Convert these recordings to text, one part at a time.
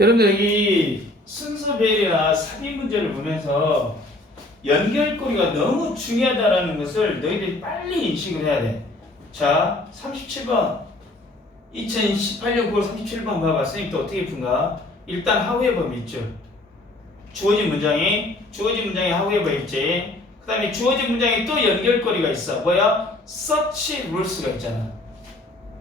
여러분들 이 순서 배열이나 삽입 문제를 보면서 연결고리가 너무 중요하다라는 것을 너희들이 빨리 인식을 해야 돼. 자, 37번. 2018년 9월 37번 봐봐. 선생님 또 어떻게 푼가? 일단 하우의 범위 있죠. 주어진 문장에 주어진 문장에 하우의 범위 있지. 그 다음에 주어진 문장에 또 연결고리가 있어. 뭐야? such rules가 있잖아.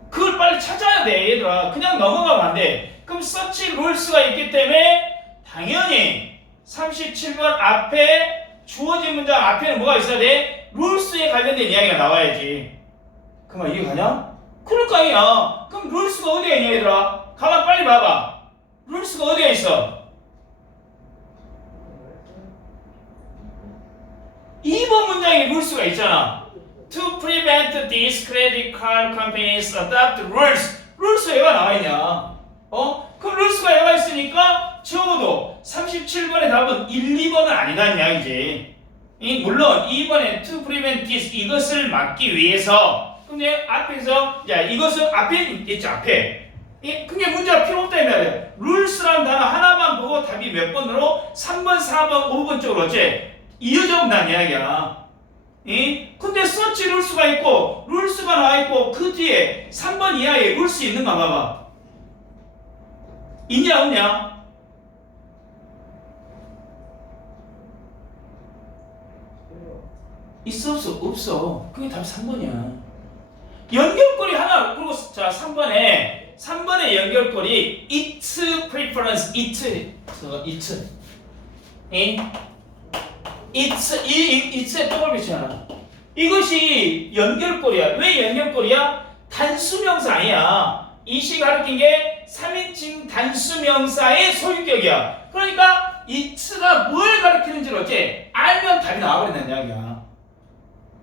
그걸 빨리 찾아야 돼, 얘들아. 그냥 넘어가면 안 돼. 그럼 such rules가 있기 때문에 당연히 37번 앞에 주어진 문장 앞에는 뭐가 있어야 돼? rules에 관련된 이야기가 나와야지. 그만 이해 가냐? 그럴 거 아니야. 그럼 rules가 어디에 있냐, 얘들아? 가만 빨리 봐봐. rules가 어디에 있어? 2번 문장에 rules가 있잖아. To prevent these credit card companies adopt rules. rules가 얘가 나와 있냐? 어? 그럼 rules가 얘가 있으니까 적어도 37번의 답은 1, 2번은 아니다는 이야기지. 이, 물론 2번에 to prevent this 이것을 막기 위해서 근데 앞에서 야 이것은 앞에 있겠죠 앞에 이, 그게 문제가 필요 없다 이 말이야 rules라는 단어 하나만 보고 답이 몇 번으로 3번 4번 5번 쪽으로 어째 이어져 온다는 이야기야 이? 근데 서치 룰스가 있고 룰스가 나와 있고 그 뒤에 3번 이하에 룰스 있는가 봐봐 있냐 없냐? 있어 없어? 없어. 그게 답 3번이야. 연결고리 하나 그리고 자 3번에 3번의 연결고리 it preference it. 저 it. 이? it's 이 it에 똥을 붙이잖아 이것이 연결고리야. 왜 연결고리야? 단수명사 아니야 이시 가르친 게 3인칭 단수 명사의 소유격이야 그러니까 it가 뭘 가르치는지를 어째 알면 답이 나와버린다는 이야기야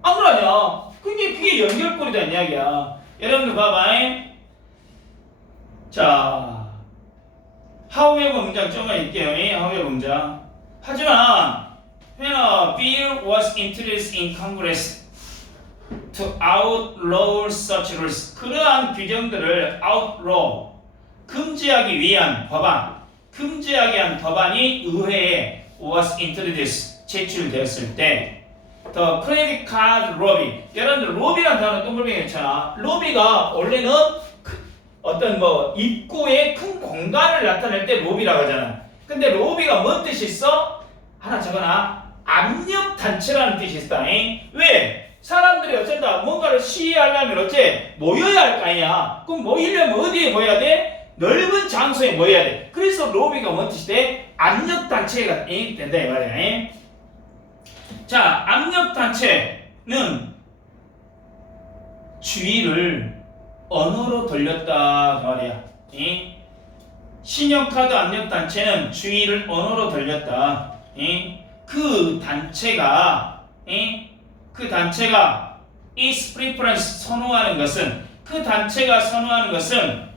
안 그러냐? 그게 그게 연결고리다는 이야기야. 여러분들 봐봐. 자, 하우에버 문장 좀만 읽게요. 하우에버 문장. 하지만 when a bill was introduced in Congress to outlaw such rules, 그러한 규정들을 outlaw 금지하기 위한 법안, 금지하기 위한 법안이 의회에 was introduced 제출되었을 때. 더 크레딧 카드 로비 여러분들 로비라는 단어 동글뱅이 있잖아 로비가 원래는 크- 어떤 뭐 입구에 큰 공간을 나타낼 때 로비라고 하잖아 근데 로비가 뭔 뜻이 있어? 하나 적어놔 압력 단체라는 뜻이 있다 잉? 왜? 사람들이 어쩐다 뭔가를 시위하려면 어째 모여야 할 거 아니야 그럼 모이려면 어디에 모여야 돼? 넓은 장소에 모여야 돼 그래서 로비가 뭔 뜻이 돼? 압력 단체가 잉? 된다 이 말이야 잉? 자, 압력 단체는 주의를 언어로 돌렸다 그 말이야. 이 신용카드 압력 단체는 주의를 언어로 돌렸다. 이그 단체가 이 그 단체가 is preference 선호하는 것은 그 단체가 선호하는 것은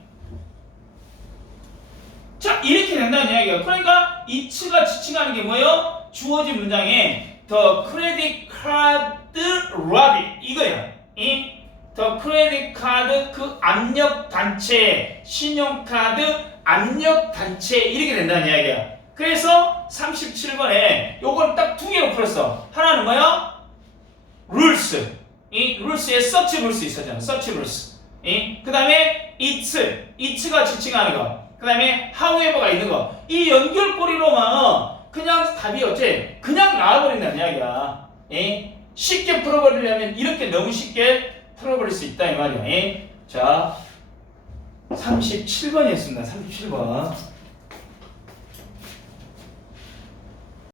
자 이렇게 된다는 이야기야. 그러니까 이츠가 지칭하는 게 뭐예요? 주어진 문장에 the credit card lobby 이거야. 이 the credit card 그 압력 단체 신용카드 압력 단체 이렇게 된다는 이야기야. 그래서 37번에 요걸 딱 두 개로 풀었어. 하나는 뭐야? Rules. 이 rules에 such rules 있었잖아. such rules. 이 그다음에 it's it가 지칭하는 거. 그 다음에 however가 있는 거. 이 연결고리로만 그냥 답이 어째 그냥 나와버린다는 이야기야. 예? 쉽게 풀어버리려면 이렇게 너무 쉽게 풀어버릴 수 있다 이 말이야. 예? 자, 37번이었습니다. 37번.